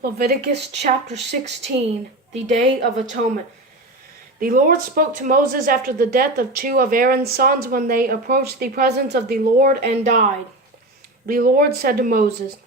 Leviticus Chapter 16, the Day of Atonement. The Lord spoke to Moses after the death of two of Aaron's sons when they approached the presence of the Lord and died. The Lord said to Moses,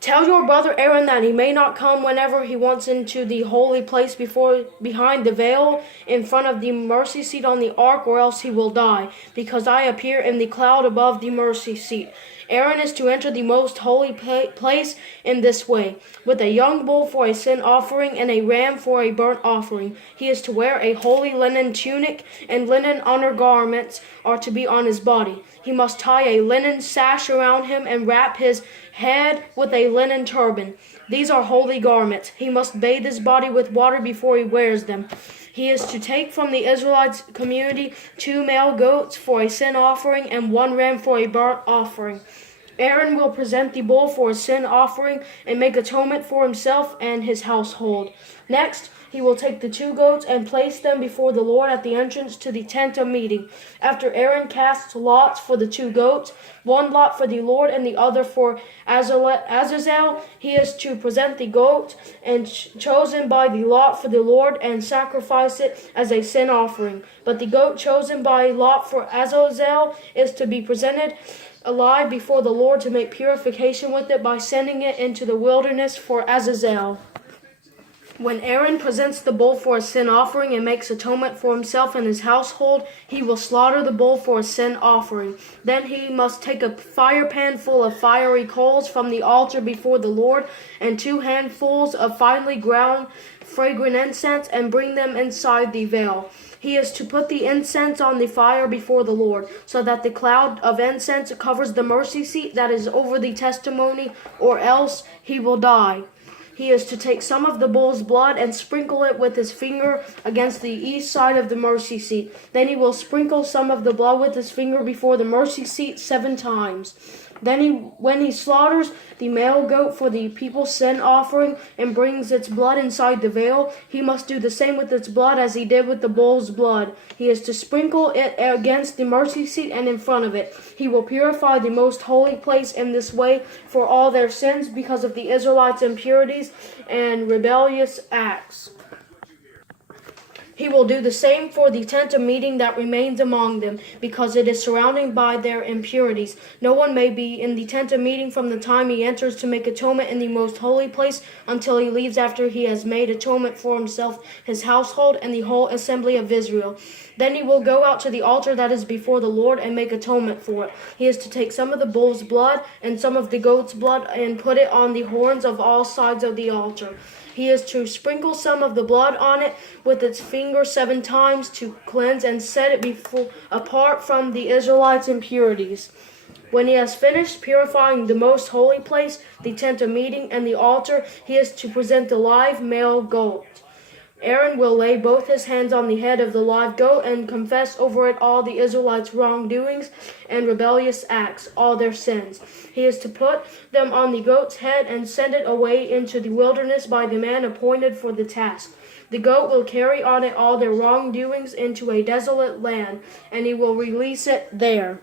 "Tell your brother Aaron that he may not come whenever he wants into the holy place behind the veil in front of the mercy seat on the ark, or else he will die, because I appear in the cloud above the mercy seat. Aaron is to enter the most holy place in this way, with a young bull for a sin offering and a ram for a burnt offering. He is to wear a holy linen tunic, and linen undergarments are to be on his body. He must tie a linen sash around him and wrap his head with a linen turban. These are holy garments. He must bathe his body with water before he wears them. He is to take from the Israelites' community 2 male goats for a sin offering and 1 ram for a burnt offering. Aaron will present the bull for a sin offering and make atonement for himself and his household. Next, he will take the 2 goats and place them before the Lord at the entrance to the tent of meeting. After Aaron casts lots for the 2 goats, 1 lot for the Lord and the other for Azazel, he is to present the goat chosen by the lot for the Lord and sacrifice it as a sin offering. But the goat chosen by lot for Azazel is to be presented alive before the Lord to make purification with it by sending it into the wilderness for Azazel. When Aaron presents the bull for a sin offering and makes atonement for himself and his household, he will slaughter the bull for a sin offering. Then he must take a fire pan full of fiery coals from the altar before the Lord and 2 handfuls of finely ground fragrant incense and bring them inside the veil. He is to put the incense on the fire before the Lord, so that the cloud of incense covers the mercy seat that is over the testimony, or else he will die. He is to take some of the bull's blood and sprinkle it with his finger against the east side of the mercy seat. Then he will sprinkle some of the blood with his finger before the mercy seat 7 times. Then when he slaughters the male goat for the people's sin offering and brings its blood inside the veil, he must do the same with its blood as he did with the bull's blood. He is to sprinkle it against the mercy seat and in front of it. He will purify the most holy place in this way for all their sins because of the Israelites' impurities and rebellious acts. He will do the same for the tent of meeting that remains among them, because it is surrounded by their impurities. No one may be in the tent of meeting from the time he enters to make atonement in the most holy place until he leaves after he has made atonement for himself, his household, and the whole assembly of Israel. Then he will go out to the altar that is before the Lord and make atonement for it. He is to take some of the bull's blood and some of the goat's blood and put it on the horns of all sides of the altar. He is to sprinkle some of the blood on it with its finger 7 times to cleanse and set it apart from the Israelites' impurities. When he has finished purifying the most holy place, the tent of meeting, and the altar, he is to present the live male goat. Aaron will lay both his hands on the head of the live goat and confess over it all the Israelites' wrongdoings and rebellious acts, all their sins. He is to put them on the goat's head and send it away into the wilderness by the man appointed for the task. The goat will carry on it all their wrongdoings into a desolate land, and he will release it there.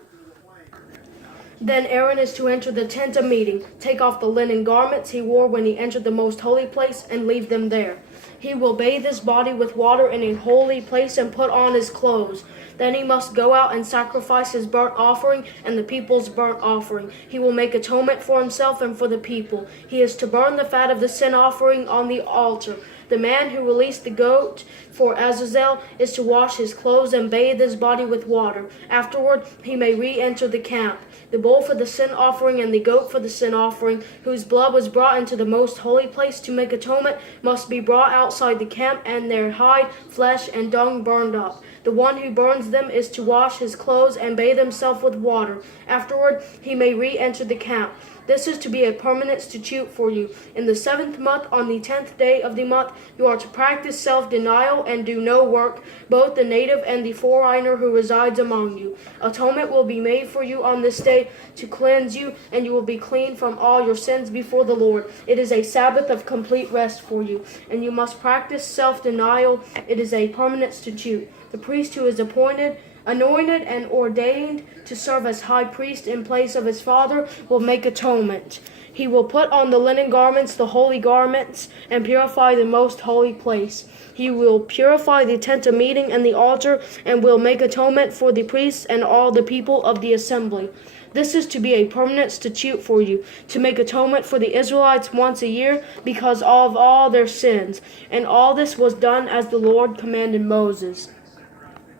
Then Aaron is to enter the tent of meeting, take off the linen garments he wore when he entered the most holy place, and leave them there. He will bathe his body with water in a holy place and put on his clothes. Then he must go out and sacrifice his burnt offering and the people's burnt offering. He will make atonement for himself and for the people. He is to burn the fat of the sin offering on the altar. The man who released the goat for Azazel is to wash his clothes and bathe his body with water. Afterward, he may re-enter the camp. The bull for the sin offering and the goat for the sin offering, whose blood was brought into the most holy place to make atonement, must be brought outside the camp, and their hide, flesh, and dung burned up. The one who burns them is to wash his clothes and bathe himself with water. Afterward, he may re-enter the camp. This is to be a permanent statute for you. In the 7th month, on the 10th day of the month, you are to practice self-denial and do no work, both the native and the foreigner who resides among you. Atonement will be made for you on this day to cleanse you, and you will be clean from all your sins before the Lord. It is a Sabbath of complete rest for you, and you must practice self-denial. It is a permanent statute. The priest who is anointed and ordained to serve as high priest in place of his father will make atonement. He will put on the linen garments, the holy garments, and purify the most holy place. He will purify the tent of meeting and the altar, and will make atonement for the priests and all the people of the assembly. This is to be a permanent statute for you, to make atonement for the Israelites once a year because of all their sins. And all this was done as the Lord commanded Moses.